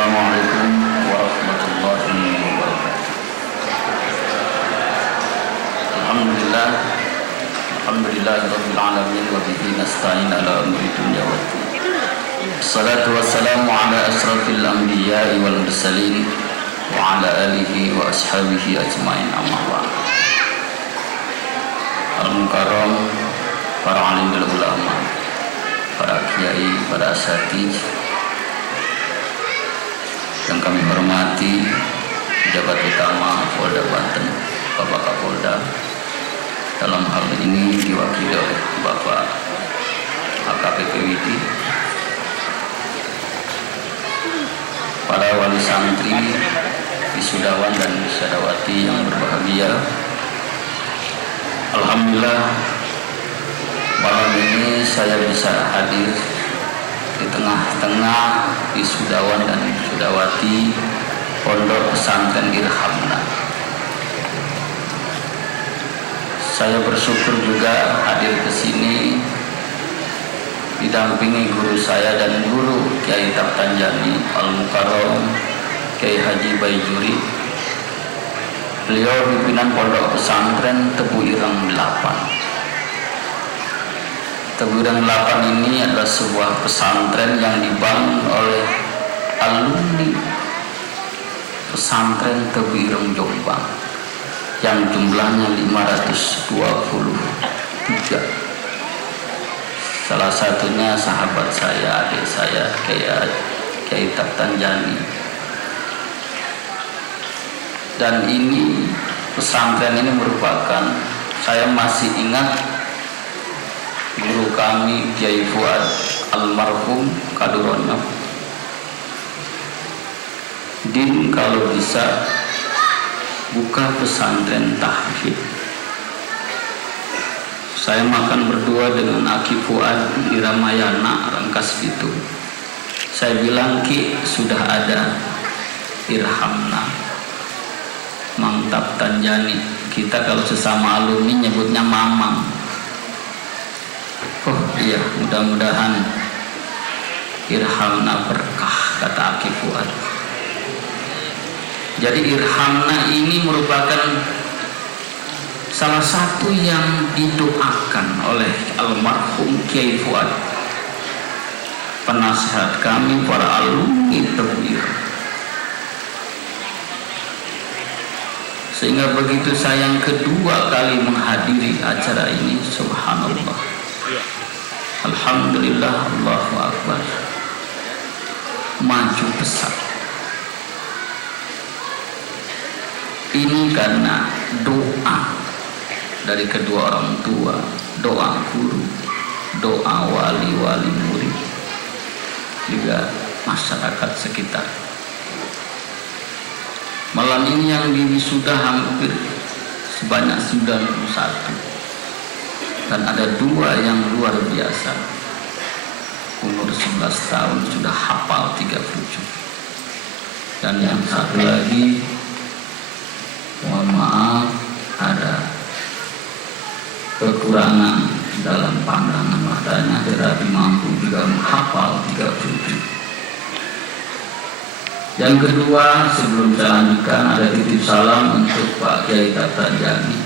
Assalamualaikum warahmatullahi wabarakatuh. Alhamdulillah, alhamdulillahirabbil alamin wa bihi nasta'in ala umuri dunya waddin. Assalatu wassalamu ala asrafil anbiya'i wal mursalin wa ala alihi wa ashabihi ajmain, amma ba'd. Al-mukarram, para alimul ulama, para kiai, para asatidz yang kami hormati, pejabat utama Polda Banten, Bapak Kapolda, dalam hal ini diwakili oleh Bapak AKPP Widi, para wali santri, wisudawan dan wisudawati yang berbahagia. Alhamdulillah, malam ini saya bisa hadir di tengah-tengah wisudawan dan wisudawati Pondok Pesantren Irhamna. Saya bersyukur juga hadir ke sini didampingi guru saya dan guru Kiai Taptanjani Al-Mukarram Kiai Haji Baijuri. Beliau pimpinan Pondok Pesantren Tebu Ireng 8. Tebu Ireng 8 ini adalah sebuah pesantren yang dibangun oleh alumni pesantren Tebu Ireng Jombang yang jumlahnya 523. Salah satunya sahabat saya, adik saya, Kiai Taptanjani. Dan ini pesantren ini merupakan, saya masih ingat guru kami Kiai Fuad almarhum Kadurono, Din kalau bisa buka pesantren tahfidz. Saya makan berdua dengan Aki Fuad di Ramayana Rangkas Bitung. Saya bilang, Ki, sudah ada Irhamna, Mang Taptanjani. Kita kalau sesama alumni nyebutnya Mamang. Oh iya, mudah-mudahan Irhamna berkah, kata Aki Fuad. Jadi Irhamna ini merupakan salah satu yang didoakan oleh almarhum Kiai Fuad, penasihat kami para alumni Tebu Ireng. Sehingga begitu saya yang kedua kali menghadiri acara ini, subhanallah, alhamdulillah, Allahu Akbar, maju besar. Ini karena doa dari kedua orang tua, doa guru, doa wali-wali murid, juga masyarakat sekitar. Malam ini yang diwisuda hampir sebanyak 91. Dan ada dua yang luar biasa, umur 11 tahun sudah hafal 37. Dan yang satu lagi, mohon maaf, ada kekurangan dalam pandangan matanya, tetapi mampu juga menghafal 37. Yang kedua, sebelum saya lanjutkan, ada titip salam untuk Pak Kiai Taptanjani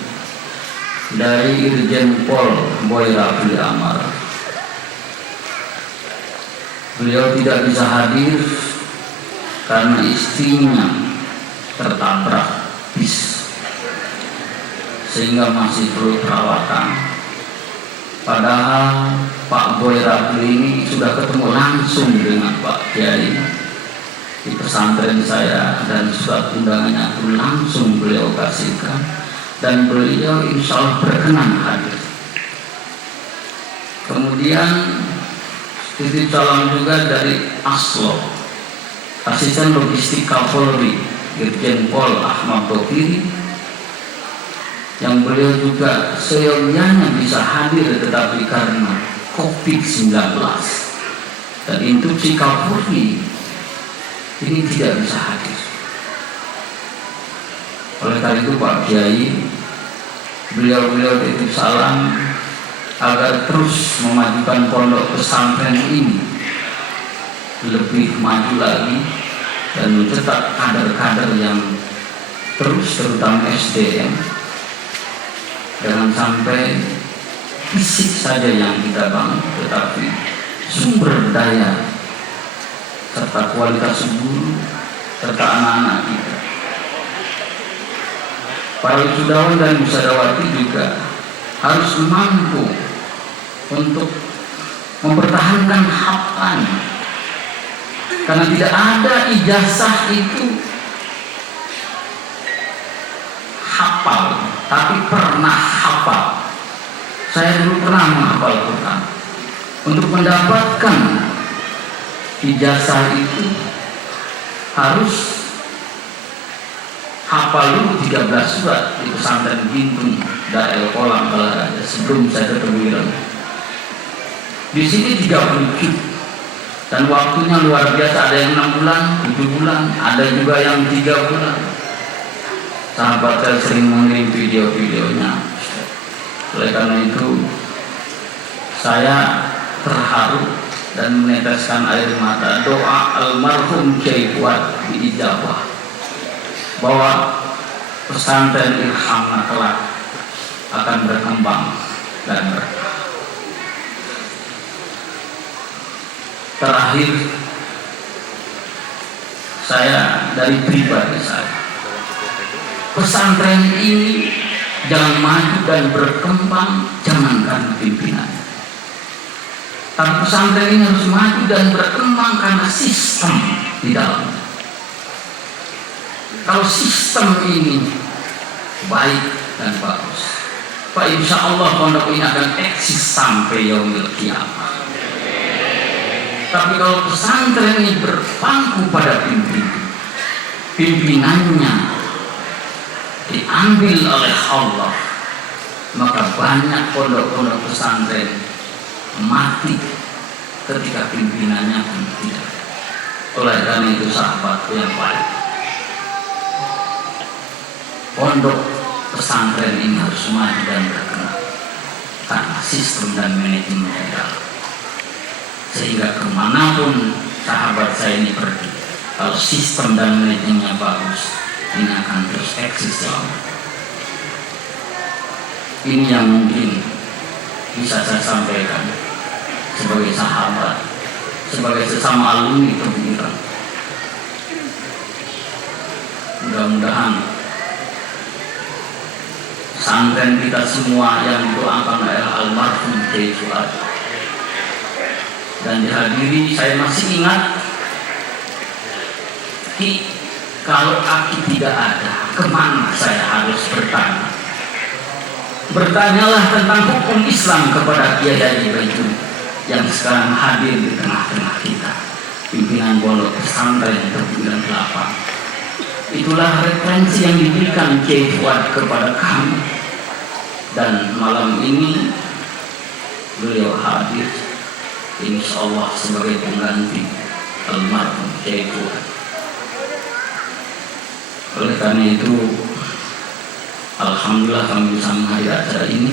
dari Irjen Pol Boy Rafli Amar. Beliau tidak bisa hadir karena istrinya tertabrak bis sehingga masih perlu perawatan. Padahal Pak Boy Rafli ini sudah ketemu langsung dengan Pak Kiai di pesantren saya, dan surat undangannya itu langsung beliau kasihkan, dan beliau insya Allah berkenan hadir. Kemudian titip salam juga dari Aslo, asisten logistik Kapolri, Irjen Pol Ahmad Tokiri, yang beliau juga seyogyanya bisa hadir, tetapi karena COVID-19 dan instruksi Kapolri ini tidak bisa hadir. Oleh karena itu Pak Kiai, beliau titip salam agar terus memajukan pondok pesantren ini lebih maju lagi, dan mencetak kader-kader yang terus, terutama SDM. Jangan sampai fisik saja yang kita bangun, tetapi sumber daya serta kualitas guru serta anak-anak kita. Para wisudawan dan wisudawati juga harus mampu untuk mempertahankan hafalan, karena tidak ada ijazah itu hafal, tapi pernah hafal. Saya dulu pernah menghafal Quran. Untuk mendapatkan ijazah itu harus hafal dulu 13 surat di pesantren Gintung Daerah Kolam Balaraja sebelum saya ketemu Iran. Di sini 30 juz dan waktunya luar biasa, ada yang 6 bulan, 7 bulan, ada juga yang 3 bulan. Sahabat saya sering mengirim video-videonya. Oleh karena itu saya terharu dan meneteskan air mata. Doa almarhum Kiai Fuad diijabah bahwa pesantren Ilhamna kelak akan berkembang dan berkah. Terakhir, saya dari pribadi saya, pesantren ini jangan maju dan berkembang jangankan pimpinannya, tapi pesantren ini harus maju dan berkembang karena sistem di dalamnya. Kalau sistem ini baik dan bagus, Pak, insya Allah pondok ini akan eksis sampai yaumil qiyamah. Tapi kalau pesantren ini berpangku pada pimpinannya diambil oleh Allah, maka banyak pondok-pondok pesantren mati ketika pimpinannya pun tidak. Oleh karena itu sahabat yang baik, pondok pesantren ini harus maju dan bergerak karena sistem dan manajemen kita. Sehingga kemanapun sahabat saya ini pergi, kalau sistem dan manajemennya bagus, ini akan terus eksis. Ini yang mungkin bisa saya sampaikan sebagai sahabat, sebagai sesama alumni Tebuireng. Mudah-mudahan pesantren kita semua yang didoakan oleh almarhum Kiai Fuad dan dihadiri, saya masih ingat, kalau Aki tidak ada, kemana saya harus bertanya? Bertanyalah tentang hukum Islam kepada Kiai Haji Baitun yang sekarang hadir di tengah-tengah kita, pimpinan pondok pesantren Tebuireng 8. Itulah referensi yang diberikan Kiai Fuad kepada kami, dan malam ini beliau hadir insya Allah sebagai pengganti almarhum Kiai Fuad. Oleh karena itu, alhamdulillah kami bisa menghadiri acara ini.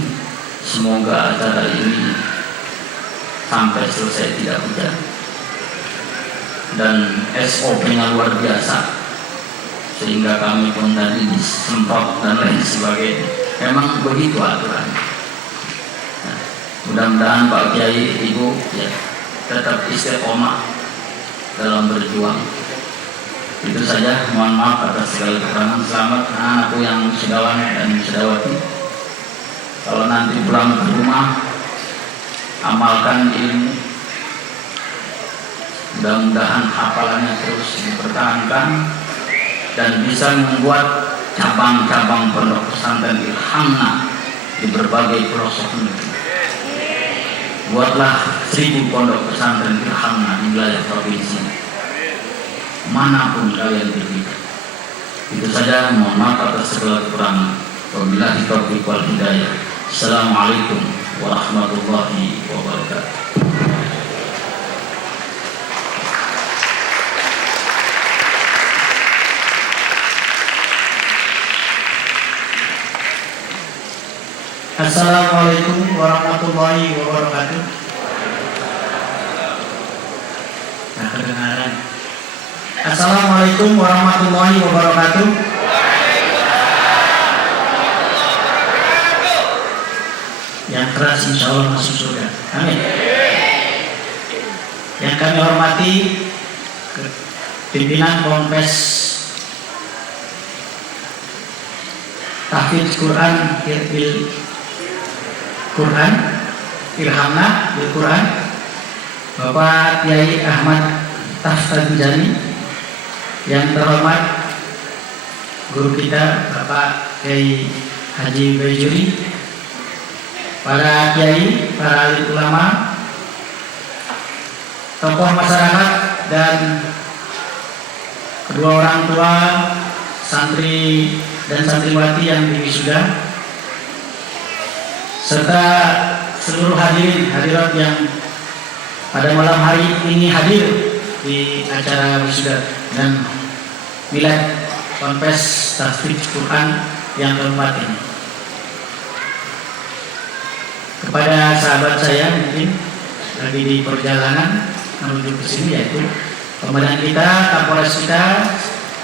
Semoga acara ini sampai selesai tidak hujan dan SOP-nya luar biasa, sehingga kami pun tadi disemprot dan lain sebagainya. Memang begitu aturan. Mudah-mudahan Pak Kiai, Ibu ya tetap istiqomah dalam berjuang. Itu saja, mohon maaf atas segala kekurangan. Selamat anak-anakku yang wisudawan dan wisudawati. Kalau nanti pulang ke rumah, amalkan ilmu. Mudah-mudahan hafalannya terus dipertahankan dan bisa membuat cabang-cabang pondok pesantren Ilhamna di berbagai pelosok negeri. Buatlah 1000 pondok pesantren Ilhamna di wilayah provinsi manapun kalian berada. Itu saja, mohon maaf atas segala kekurangan. Wabillahi taufiq wal hidayah. Assalamualaikum warahmatullahi wabarakatuh. Assalamualaikum warahmatullahi wabarakatuh. Nah, kedengaran. Assalamualaikum warahmatullahi wabarakatuh. Yang keras insya Allah masuk surga. Amin. Yang kami hormati pimpinan Ponpes Tahfidz Quran bil Quran Irhamna bil Quran, Bapak Kiai Ahmad Tastanjani, yang terhormat guru kita Bapak Kiai Haji Bejuri, para kiai, para alim ulama, tokoh masyarakat, dan kedua orang tua santri dan santriwati yang diwisuda, serta seluruh hadirat yang pada malam hari ini hadir di acara wisuda dan milad Ponpes Tahfidz Quran yang keempat ini. Kepada sahabat saya mungkin lagi di perjalanan menuju ke sini, yaitu komandan kita, Kapolres kita,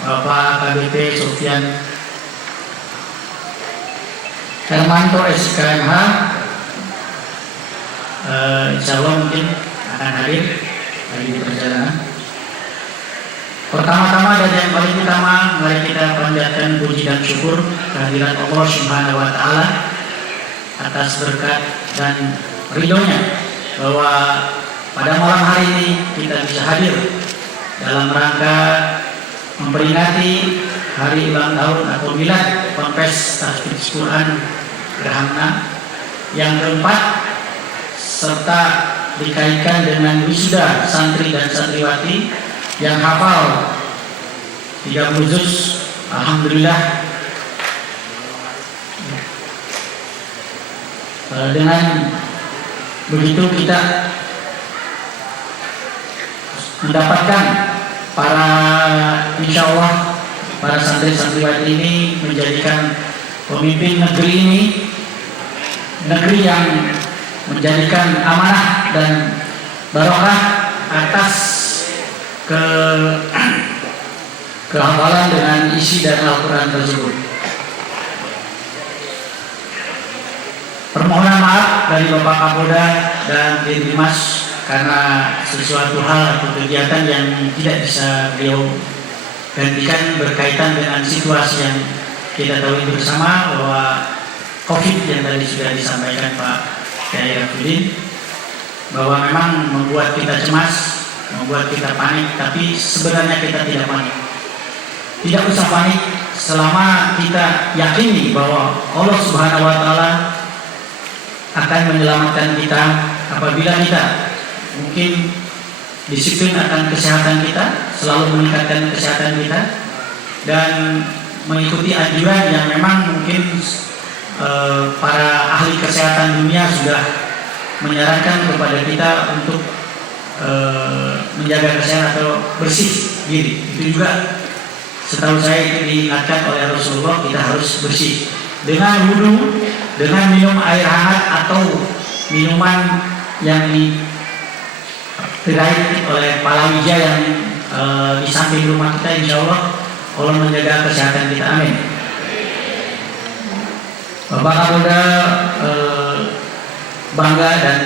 Bapak KBP Sofyan Hermanto SKMH, insya Allah mungkin akan hadir lagi di perjalanan. Pertama-tama dan yang paling utama, mari kita panjatkan puji dan syukur kehadiran Allah Subhanahu wa Ta'ala atas berkat dan ridhonya bahwa pada malam hari ini kita bisa hadir dalam rangka memperingati hari ulang tahun atau milad Ponpes Tahfidz Quran Gerhana yang keempat, serta dikaitkan dengan wisuda santri dan santriwati yang hafal 30 juz. Alhamdulillah, dengan begitu kita mendapatkan insya Allah para santri-santriwati ini menjadikan pemimpin negeri ini, negeri yang menjadikan amanah dan barokah atas kehafalan dengan isi dan Al-Quran tersebut. Permohonan maaf dari Bapak Kapolda dan Dirdimas karena sesuatu hal atau kegiatan yang tidak bisa beliau gantikan berkaitan dengan situasi yang kita tahu bersama, bahwa COVID yang tadi sudah disampaikan Pak Kiai Rafudin, bahwa memang membuat kita cemas, membuat kita panik, tapi sebenarnya kita tidak panik. Tidak usah panik selama kita yakini bahwa Allah Subhanahu wa Ta'ala akan menyelamatkan kita apabila kita mungkin disiplin akan kesehatan kita, selalu meningkatkan kesehatan kita, dan mengikuti anjuran yang memang mungkin para ahli kesehatan dunia sudah menyarankan kepada kita untuk menjaga kesehatan atau bersih diri. Itu juga setahu saya itu diingatkan oleh Rasulullah, kita harus bersih dengan wudu, dengan minum air hangat atau minuman yang diraih oleh palawija yang di samping rumah kita. Insya Allah Allah menjaga kesehatan kita. Amin. Bapak Kapolda bangga dan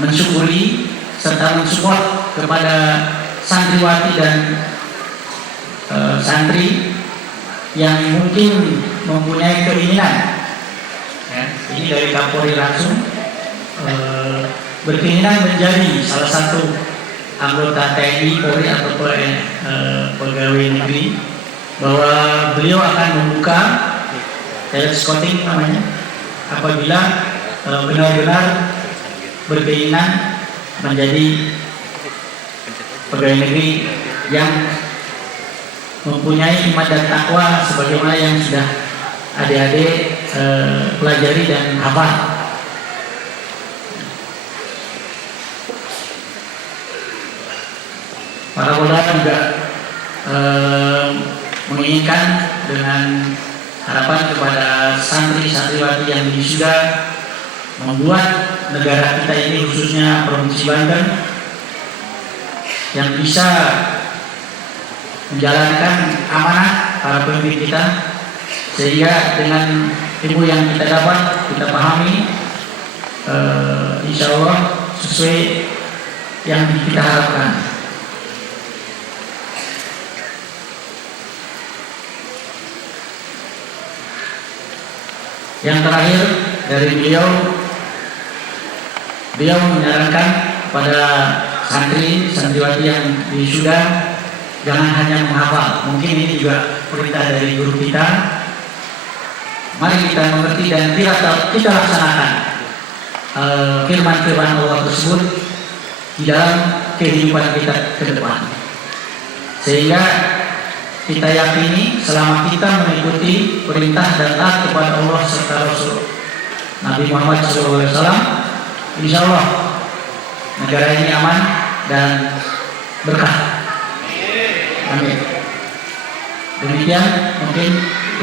mensyukuri serta mensupport kepada santriwati dan santri yang mungkin mempunyai keinginan, ya, ini dari Kapolri langsung berkeinginan menjadi salah satu anggota TNI, Polri atau pegawai negeri, bahwa beliau akan membuka scouting namanya apabila benar-benar berkeinginan menjadi pegawai negeri yang mempunyai iman dan takwa sebagaimana yang sudah adik-adik pelajari dan hafal. Para ulama juga menginginkan dengan harapan kepada santri-santriwati yang wisuda membuat negara kita ini, khususnya Provinsi Banten, yang bisa menjalankan amanah para pemimpin kita, sehingga dengan ilmu yang kita dapat, kita pahami, insya Allah sesuai yang kita harapkan. Yang terakhir dari beliau menyarankan kepada santriwati yang wisuda jangan hanya menghafal. Mungkin ini juga perintah dari guru kita. Mari kita mengerti dan kita laksanakan firman-firman Allah tersebut di dalam kehidupan kita ke depan, sehingga kita yakini selama kita mengikuti perintah dan taat kepada Allah serta Rasul Nabi Muhammad SAW, insya Allah negara ini aman dan berkah. Amin. Demikian mungkin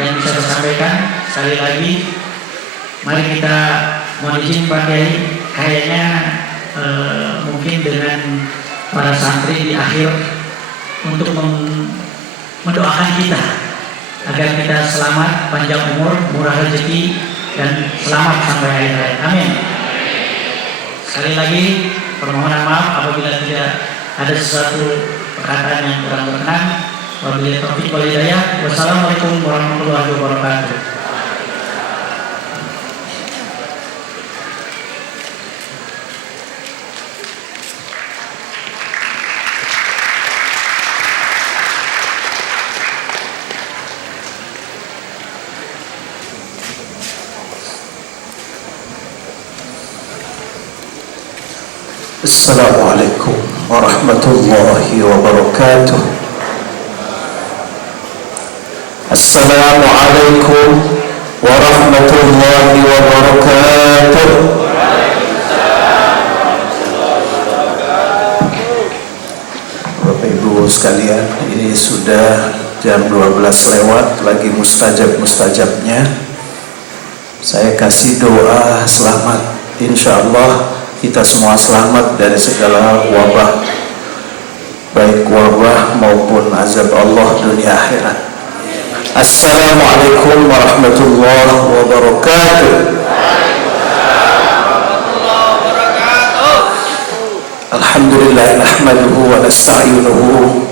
yang bisa saya sampaikan. Sekali lagi, mari kita mohon izin Pak Kiai, kayaknya mungkin dengan para santri di akhir untuk mendoakan kita agar kita selamat, panjang umur, murah rezeki, dan selamat sampai akhir hayat. Amin. Sekali lagi permohonan maaf apabila tidak ada sesuatu perkataan yang kurang berkenan. Wabillahi taufiq wal hidayah. Wassalamualaikum warahmatullahi wabarakatuh. Assalamualaikum warahmatullahi wabarakatuh. Assalamualaikum warahmatullahi wabarakatuh. Bapak Ibu sekalian, ini sudah jam 12 lewat, lagi mustajab-mustajabnya. Saya kasih doa selamat, insya Allah kita semua selamat dari segala wabah, baik wabah maupun azab Allah dunia akhirat. Assalamualaikum warahmatullahi wabarakatuh. Alhamdulillah, nahmaduhu wa nasta'inuhu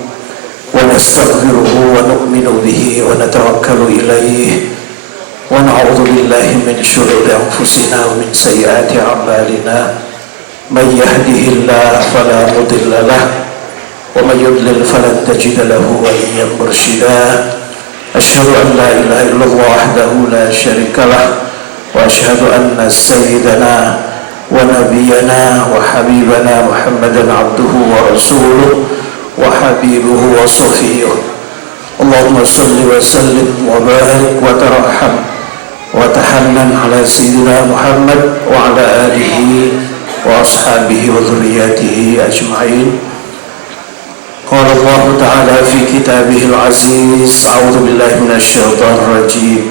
wa nastaghfiruhu wa nu'minu bihi wa natawakkalu ilayhi wa na'udzu billahi min syururi anfusina wa min sayyiati a'malina. من يهده الله فلا مضل له ومن يضلل فلن تجد له وليا مرشدا. أشهد أن لا إله إلا الله وحده لا شريك له وأشهد أن سيدنا ونبينا وحبيبنا محمدا عبده ورسوله وحبيبه وصفيه. اللهم صل وسلم وبارك وترحم وتحنن على سيدنا محمد وعلى آله وأصحابه وذرياته أجمعين. قال الله تعالى في كتابه العزيز: أعوذ بالله من الشيطان الرجيم.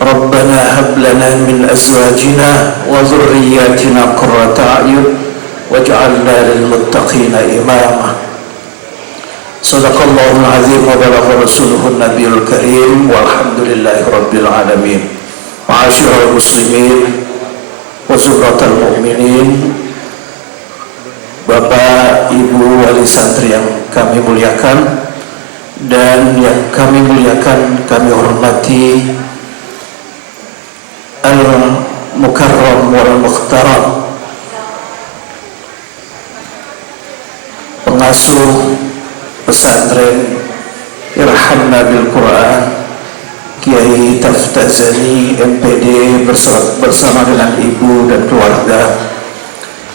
ربنا هب لنا من أزواجنا وذرياتنا قرة أعين واجعلنا للمتقين إماما. صدق الله العظيم وبلغ رسوله النبي الكريم والحمد لله رب العالمين. معاشر المسلمين wa zumratal mu'minin, Bapak Ibu wali santri yang kami muliakan dan yang kami muliakan, kami hormati al-mukarram wal mukhtaram, pengasuh pesantren Irhamna bil Quran Kiai Taftazani MPD bersama dengan ibu dan keluarga.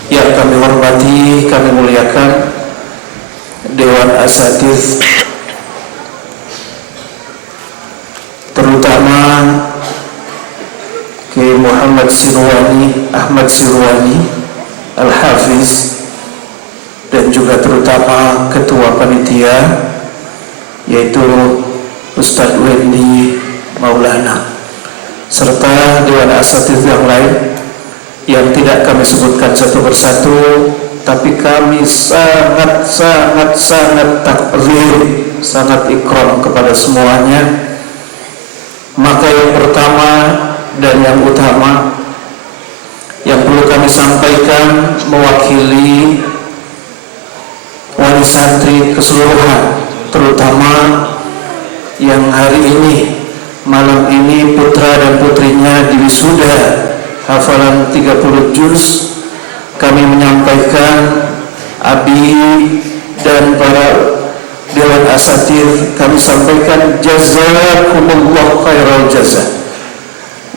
Yang kami hormati, kami muliakan Dewan Asatiz, terutama Kiai Muhammad Sirwani, Ahmad Sirwani Al-Hafiz, dan juga terutama Ketua Panitia yaitu Ustadz Wendy Maulana, serta Dewan Asatiz yang lain yang tidak kami sebutkan satu persatu. tapi kami sangat takzir, sangat ikram kepada semuanya. Maka yang pertama dan yang utama yang perlu kami sampaikan mewakili wali santri keseluruhan, terutama yang hari ini, malam ini putra dan putrinya diwisuda hafalan 30 juz, kami menyampaikan Abi dan para Dewan Asatir, kami sampaikan jazakumullah khairal jaza,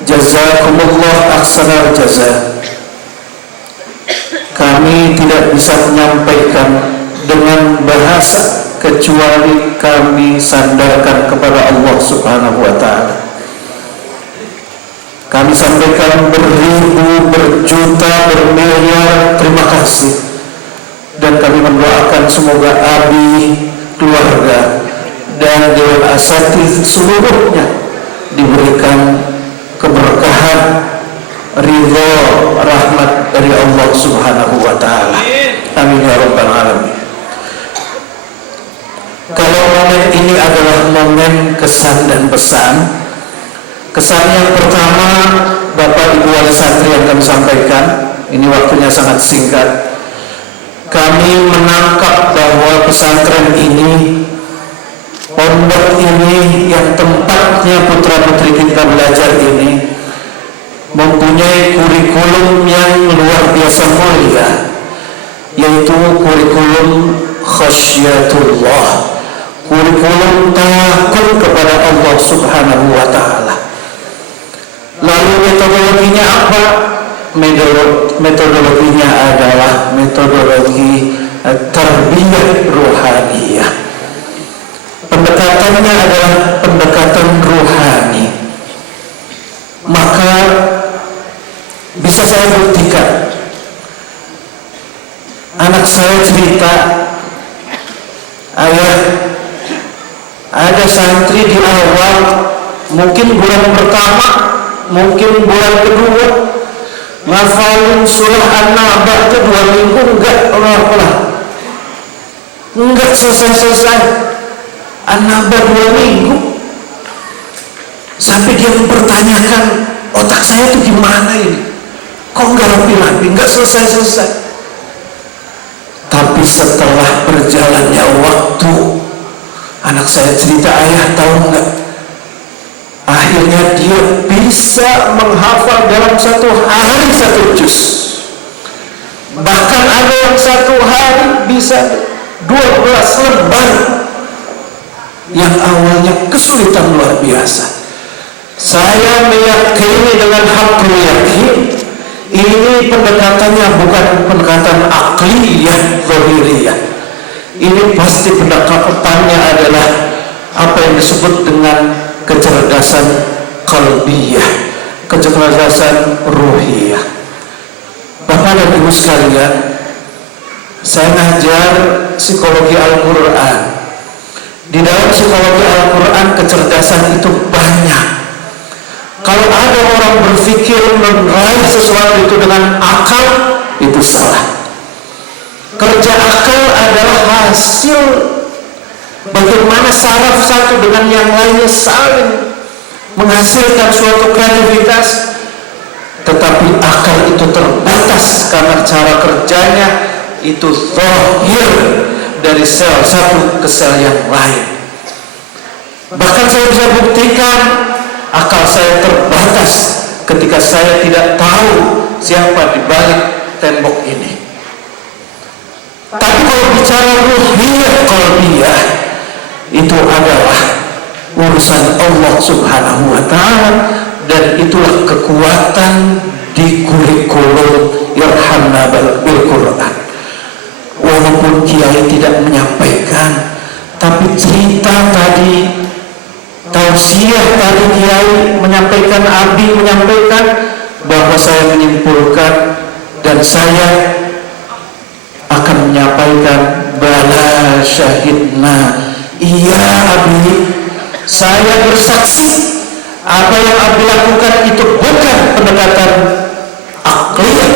jazakumullah ahsanal jaza. Kami tidak bisa menyampaikan dengan bahasa kecuali kami sandarkan kepada Allah Subhanahu wa ta'ala. Kami sampaikan beribu, berjuta, bermiliar terima kasih, dan kami mendoakan semoga Abi, keluarga, dan Dewan Asatidz seluruhnya diberikan keberkahan, ridho, rahmat dari Allah Subhanahu wa ta'ala. Amin ya rabbal alamin. Kalau momen ini adalah momen kesan dan pesan, kesan yang pertama, Bapak Ibu Wali Santri yang kami sampaikan, ini waktunya sangat singkat. Kami menangkap bahwa pesantren ini, pondok ini, yang tempatnya putra-putri kita belajar ini, mempunyai kurikulum yang luar biasa mulia, yaitu kurikulum khasyatullah, kurikulum takut kepada Allah Subhanahu wa ta'ala. Lalu metodologinya apa? Metodologinya adalah metodologi tarbiyah ruhaniyah. Pendekatannya adalah pendekatan ruhani. Maka bisa saya buktikan, anak saya cerita, ayah, ada santri di awal, mungkin bulan pertama, mungkin bulan kedua, ngafalin surah An-Naba itu 2 minggu enggak selesai An-Naba 2 minggu, sampai dia mempertanyakan, otak saya itu gimana ini, kok enggak rapi-rapi, enggak selesai. Tapi setelah berjalannya waktu, anak saya cerita, ayah tahu enggak, akhirnya dia bisa menghafal dalam 1 hari 1 juz. Bahkan ada yang 1 hari bisa 12 lembar, yang awalnya kesulitan luar biasa. Saya meyakini dengan hakul yakin, ini pendekatannya bukan pendekatan akliyah, zahiriyah. Ini pasti pendekatannya adalah apa yang disebut dengan kecerdasan qalbiyah, kecerdasan ruhiyah. Bapak dan Ibu sekalian, saya ngajar psikologi Al-Quran. Di dalam psikologi Al-Quran, kecerdasan itu banyak. Kalau ada orang berpikir meraih sesuatu itu dengan akal, itu salah. Kerja akal adalah hasil bagaimana saraf satu dengan yang lainnya saling menghasilkan suatu kreativitas. Tetapi akal itu terbatas karena cara kerjanya itu zahir dari sel satu ke sel yang lain. Bahkan saya bisa buktikan akal saya terbatas ketika saya tidak tahu siapa di balik tembok ini. Tapi kalau bicara ruhiyah qalbiyah, itu adalah urusan Allah Subhanahu wa ta'ala, dan itulah kekuatan di kurikulum Irhamna bil Quran. Walaupun kiai tidak menyampaikan, tapi cerita tadi, tausiah tadi kiai menyampaikan, Abi menyampaikan, bahwa saya menyimpulkan dan saya akan menyampaikan, bala syahidna, iya Abi, saya bersaksi apa yang Abi lakukan itu bukan pendekatan akliyah,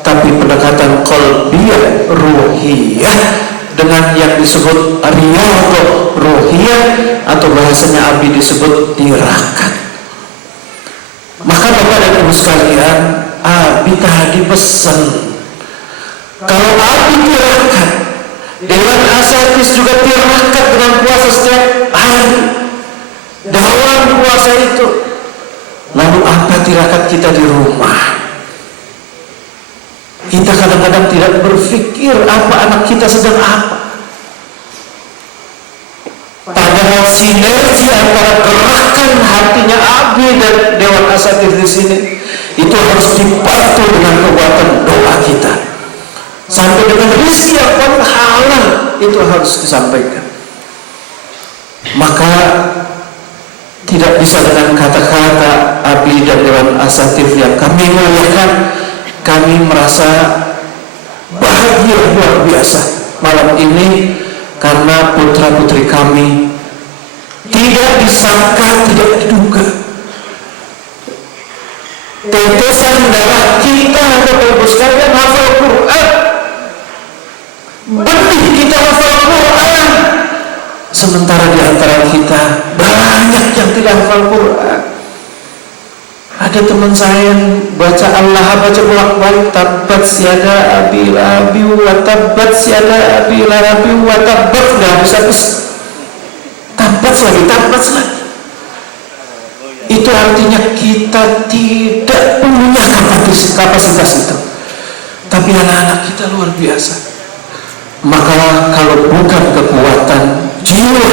tapi pendekatan qalbi tarbiyah ruhiyah dengan yang disebut riyadhah ruhiyah, atau bahasanya Abi disebut tirakat. Maka Bapak dan Ibu sekalian, Abi tadi pesan, kalau Abi tirakat, Dewan Asatis juga tirakat dengan puasa setiap hari dalam puasa itu. Lalu apa tirakat kita di rumah? Kita kadang-kadang tidak berpikir apa anak kita sedang apa. Padahal sinergi antara gerakan hatinya Abi dan Dewan Asatir di sini itu harus dibantu dengan kekuatan doa kita. Sampai dengan rezeki yang halal itu harus disampaikan. Maka tidak bisa dengan kata-kata Abi dan Dewan Asatir yang kami muliakan, kami merasa bahagia luar biasa malam ini karena putra-putri kami tidak disangka, tidak diduga, tetesan darah kita Bapak Ibu sekalian hafal Quran, benih kita hafal Quran, sementara di antara kita banyak yang tidak hafal Quran. Ada teman saya yang baca Allah, baca bolak-balik, tabbat siada abi lahabi wa tabbat siada abi lahabi wa tabbat, nggak habis-habis, tabbat lagi. Itu artinya kita tidak punya kapasitas itu, tapi anak-anak kita luar biasa. Maka kalau bukan kekuatan jiwa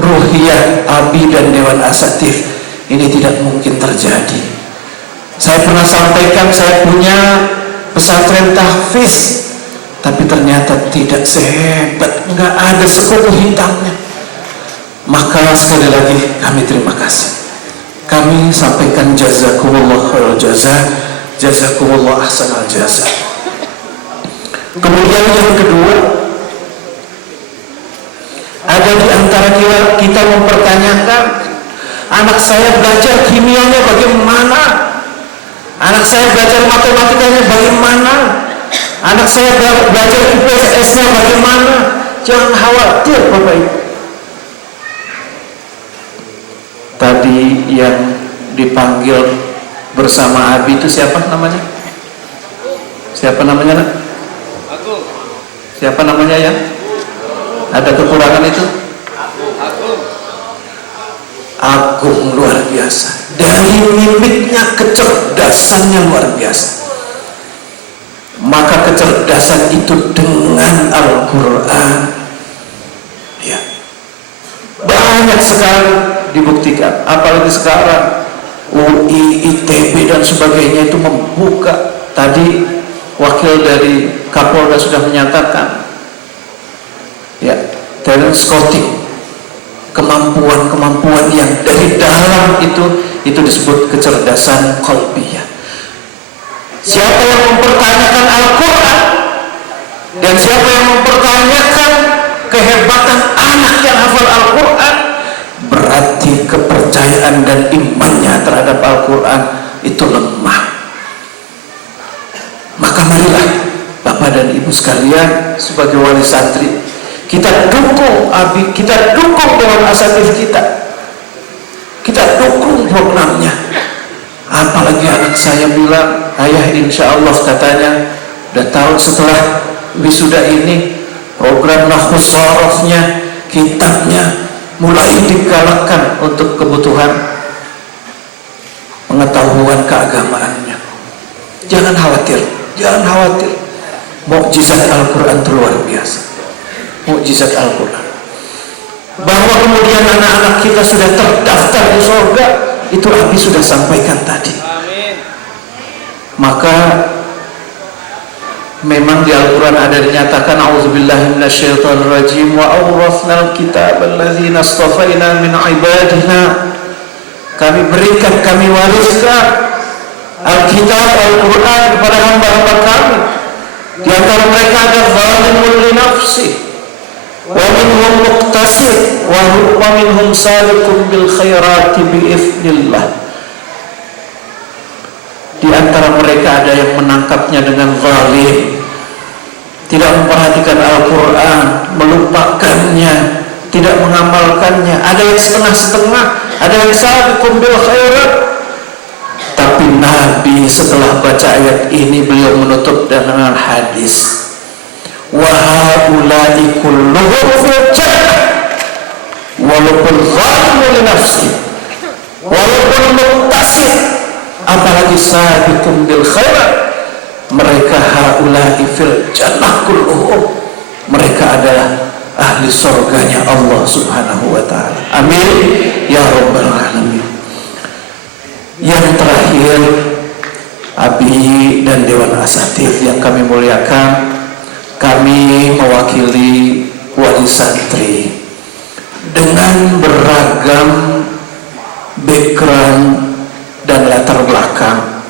ruhiyah Abi dan Dewan Asatif, ini tidak mungkin terjadi. Saya pernah sampaikan saya punya pesantren tahfiz, tapi ternyata tidak sehebat, nggak ada sekutu hitamnya. Maka sekali lagi kami terima kasih. Kami sampaikan jazakumullah khairul jazaa, jazakumullah ahsanal jazaa. Kemudian yang kedua, ada di antara kita mempertanyakan, anak saya belajar kimianya bagaimana? Anak saya belajar matematikanya bagaimana? Anak saya belajar IPS-nya bagaimana? Jangan khawatir Bapak Ibu. Tadi yang dipanggil bersama Abi itu siapa namanya? Siapa namanya? Nak? Siapa namanya ya? Ada kekurangan itu? Agung, luar biasa. Dari mimiknya kecerdasannya luar biasa. Maka kecerdasan itu dengan Al-Quran, ya, banyak sekali dibuktikan. Apalagi sekarang UI, ITB dan sebagainya itu membuka. Tadi wakil dari Kapolda sudah menyatakan, ya, talent scouting, kemampuan-kemampuan yang dari dalam itu disebut kecerdasan qalbiyah. Siapa yang mempertanyakan Al-Quran dan siapa yang mempertanyakan kehebatan anak yang hafal Al-Quran, berarti kepercayaan dan imannya terhadap Al-Quran itu lemah. Maka marilah Bapak dan Ibu sekalian, sebagai wali santri, kita dukung Abi, kita dukung Dewan Asatif kita dukung programnya. Apalagi anak saya bilang, ayah insya Allah katanya udah tahun setelah wisuda ini program nahwus sharafnya, kitabnya mulai digalakkan untuk kebutuhan pengetahuan keagamaannya. Jangan khawatir, mukjizat Al-Quran itu luar biasa. Mukjizat Al-Quran, bahwa kemudian anak-anak kita sudah terdaftar di surga, itu Abi sudah sampaikan tadi. Amin. Maka memang di Al-Quran ada dinyatakan, a'udzubillahi minasyaitonirrajim, wa awrathnal kitaba alladzina astafaina min ibadina. Kami wariskan Alkitab, Al-Quran kepada hamba-hamba kami. Di antara mereka ada zalimun li nafsi, wa minhum muqtasid, wa minhum salikun bil khairati bi'idznillah. Di antara mereka ada yang menangkapnya dengan zalim, tidak memperhatikan Al-Quran, melupakannya, tidak mengamalkannya. Ada yang setengah-setengah, ada yang sabiqun bil khairat. Tapi Nabi setelah baca ayat ini, beliau menutup dengan hadis, wa haula'i kulluhum fil jannah, walaupun zalimu li nafsi, walaupun muqtasid, apalagi sabiqun bil khairat, mereka haula'i fil jannah kulluhum, mereka adalah ahli surganya Allah Subhanahu wa ta'ala. Amin ya rabbal alamin. Yang terakhir, Abi dan Dewan Asatidz yang kami muliakan, kami mewakili wali santri dengan beragam background dan latar belakang,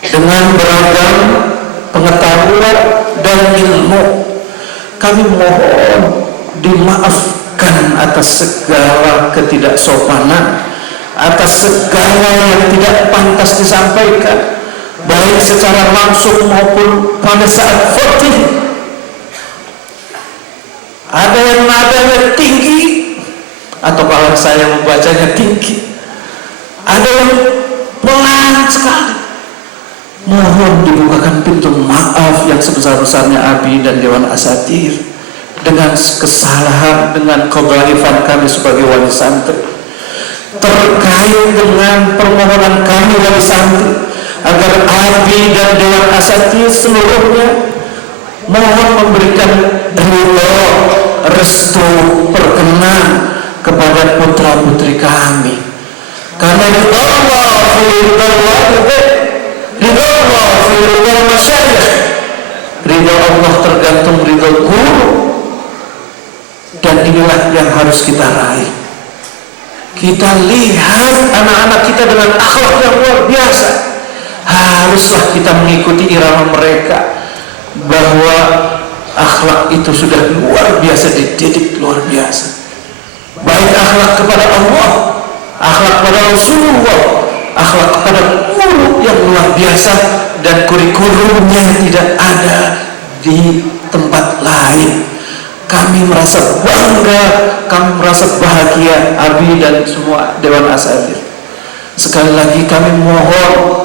dengan beragam pengetahuan dan ilmu. Kami mohon dimaafkan atas segala ketidaksopanan, atas segala yang tidak pantas disampaikan, baik secara langsung maupun pada saat khotbah. Ada yang nadanya tinggi, atau kalau saya membacanya tinggi, ada yang pelan sekali. Mohon dibukakan pintu maaf yang sebesar-besarnya Abi dan Dewan Asatidz dengan kesalahan, dengan kebaifan kami sebagai wali santri, terkait dengan permohonan kami wali santri agar Abi dan Dewan Asatidz seluruhnya mohon memberikan ridho, restu, perkenan kepada putra putri kami, karena ridho Allah fi ridho walidayh, ridho Allah fi ridho masyayikh. Ridho Allah tergantung ridho guru, dan inilah yang harus kita raih. Kita lihat anak-anak kita dengan akhlak yang luar biasa, haruslah kita mengikuti irama mereka, bahwa akhlak itu sudah luar biasa, dididik luar biasa, baik akhlak kepada Allah, akhlak kepada Rasulullah, akhlak kepada guru yang luar biasa, dan kurikulumnya tidak ada di tempat lain. Kami merasa bangga, kami merasa bahagia, Abi dan semua Dewan Asatidz. Sekali lagi kami mohon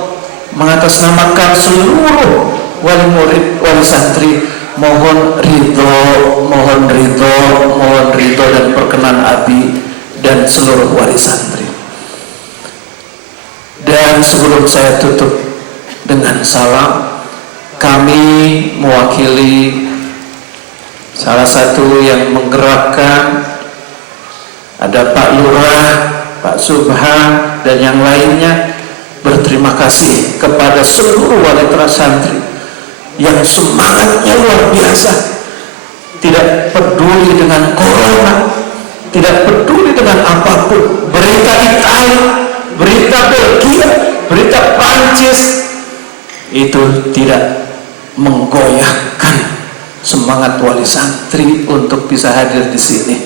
mengatasnamakan seluruh wali murid, wali santri, mohon ridho dan perkenan Abi dan seluruh wali santri. Dan sebelum saya tutup dengan salam, kami mewakili salah satu yang menggerakkan, ada Pak Lurah, Pak Subhan, dan yang lainnya, berterima kasih kepada seluruh wali santri yang semangatnya luar biasa, tidak peduli dengan corona, tidak peduli dengan apapun, berita Italia, berita Belgia, berita Prancis, itu tidak menggoyahkan semangat wali santri untuk bisa hadir di sini.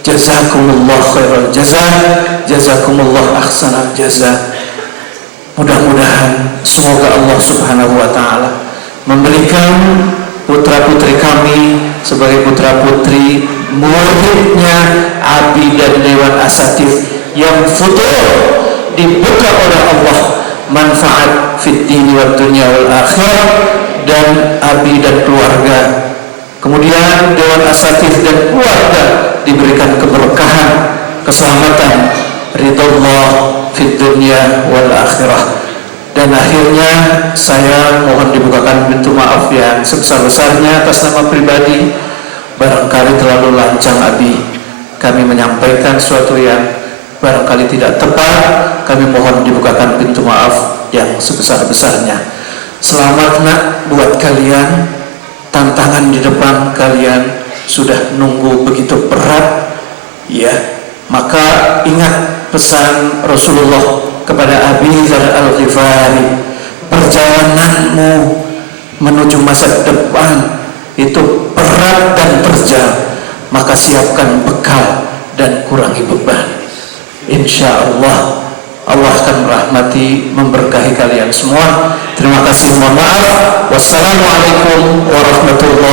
Jazakumullah khairal jazaa, jazakumullah ahsanal jazaa. Mudah-mudahan semoga Allah Subhanahu wa ta'ala memberikan putra-putri kami sebagai putra-putri muridnya Abi dan Dewan Asatidz yang futur dibuka oleh Allah manfaat fid dini wad dunya wal akhirah, dan Abi dan keluarga, kemudian Dewan Asatidz dan keluarga diberikan keberkahan, keselamatan, ridhollah fid dunya wal akhirah. Dan akhirnya saya mohon dibukakan pintu maaf yang sebesar-besarnya atas nama pribadi. Barangkali terlalu lancang Abi kami menyampaikan sesuatu yang barangkali tidak tepat, kami mohon dibukakan pintu maaf yang sebesar-besarnya. Selamat nak buat kalian, tantangan di depan kalian sudah nunggu begitu berat, ya. Maka ingat pesan Rasulullah kepada Abi Dzar Al-Ghifari, perjalananmu menuju masa depan itu berat dan terjal, maka siapkan bekal dan kurangi beban. Insya Allah Allah akan merahmati, memberkahi kalian semua. Terima kasih, mohon maaf. Wassalamualaikum warahmatullahi